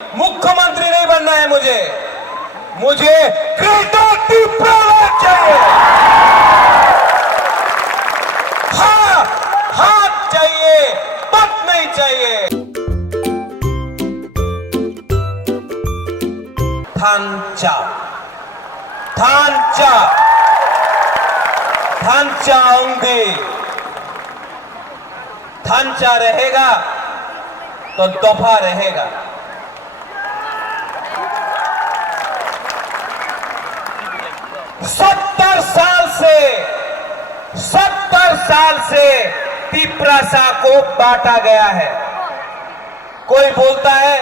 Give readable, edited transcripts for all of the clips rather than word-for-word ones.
मुख्यमंत्री नहीं बनना है मुझे क्रेडिट चाहिए। हाँ, हाथ चाहिए, पत नहीं चाहिए। थांचा होंगे, थांचा रहेगा तो दफा रहेगा। सत्तर साल से तिप्रासा को बांटा गया है। कोई बोलता है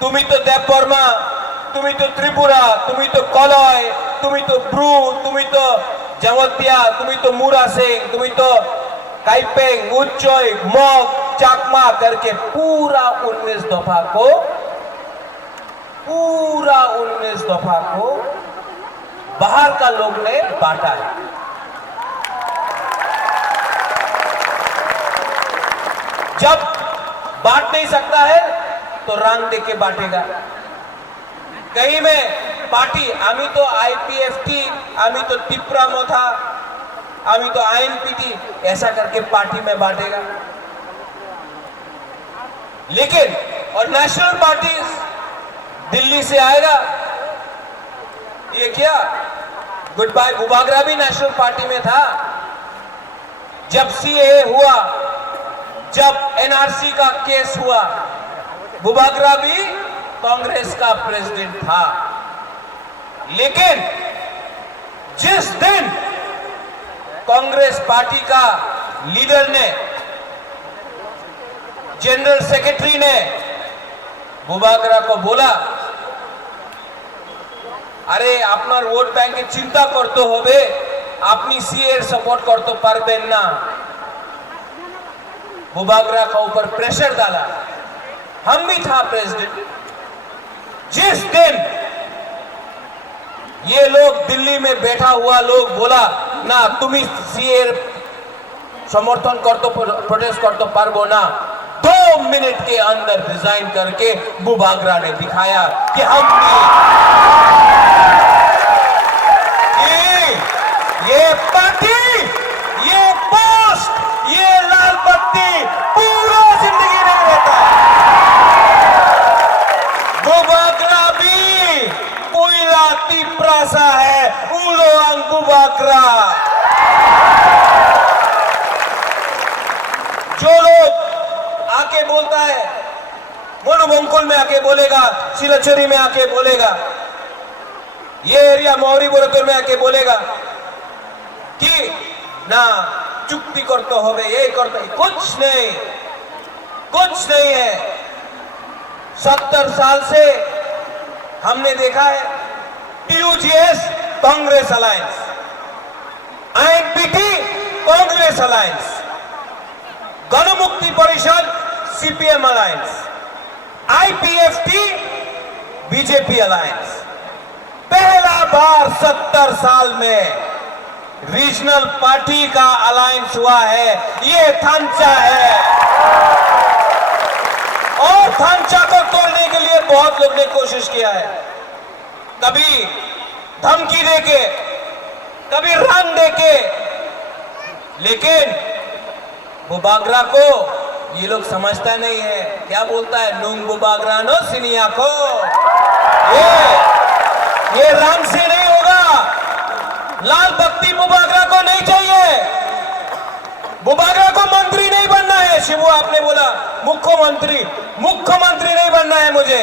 तुम्हें तो देवबर्मा, तुम्हें तो त्रिपुरा, तुम्हें तो कलय, तुम्हें तो ब्रू, तुम्हें तो जमतिया, तुम्हें तो मुरा सिंह, तुम्हें तो काइपेंग, उच्चोय, मग, चाकमा करके पूरा 19 दफा को बाहर का लोग ने बांटा है। जब बांट नहीं सकता है तो रंग दे के बांटेगा। कहीं में पार्टी आमी तो आईपीएफटी, आमी तो तिप्रा मोथा, आमी तो आईएनपीटी, ऐसा करके पार्टी में बांटेगा। लेकिन और नेशनल पार्टी दिल्ली से आएगा, ये क्या गुड बाय बुबागरा भी नेशनल पार्टी में था। जब सीएए हुआ, जब एनआरसी का केस हुआ, बुबागरा भी कांग्रेस का प्रेसिडेंट था। लेकिन जिस दिन कांग्रेस पार्टी का लीडर ने, जनरल सेक्रेटरी ने बुबागरा को बोला, अरे आपनार वोट बैंक चिंता करते होबे, अपनी सीए सपोर्ट करते पारबेन ना। बुबागरा का ऊपर प्रेशर डाला। हम भी था प्रेसिडेंट। जिस दिन ये लोग दिल्ली में बैठा हुआ लोग बोला ना तुम ही सीए समर्थन करते, प्रोटेस्ट करते पारबो ना, 2 मिनट के अंदर रिजाइन करके बुबागरा ने दिखाया कि हम ये पार्टी, ये पोस्ट, ये लाल बत्ती पूरा जिंदगी नहीं रहता। बुबागरा भी कोई राती प्रासा है, उलोंग बुबागरा। जो लोग आके बोलता है, मोनोबंकुल में आके बोलेगा, सिलचरी में आके बोलेगा, ये एरिया मौरी बोरतुर में आके बोलेगा कि ना चुक्ति करते होवे, ये करते, कुछ नहीं है। 70 साल से हमने देखा है टीयूजीएस कांग्रेस अलायंस, आईएनपीटी कांग्रेस अलायंस, गणमुक्ति परिषद CPM alliance, IPFT BJP alliance. पहला बार 70 साल में रीजनल पार्टी का अलायंस हुआ है। ये थांचा है और थांचा को तोड़ने के लिए बहुत लोग ने कोशिश किया है, कभी धमकी देके, कभी रंग देके। लेकिन बुबागरा को ये लोग समझता नहीं है। क्या बोलता है, नूंग बुबागरा नो सिनिया को। ये रंग से नहीं होगा। लाल बत्ती बुबागरा को नहीं चाहिए। बुबागरा को मंत्री नहीं बनना है। शिबू आपने बोला मुख्यमंत्री नहीं बनना है मुझे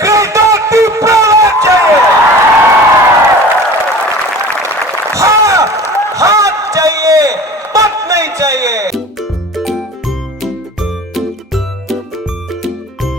क्रेडिट चाहिए। हाँ, हाथ चाहिए, पत नहीं चाहिए।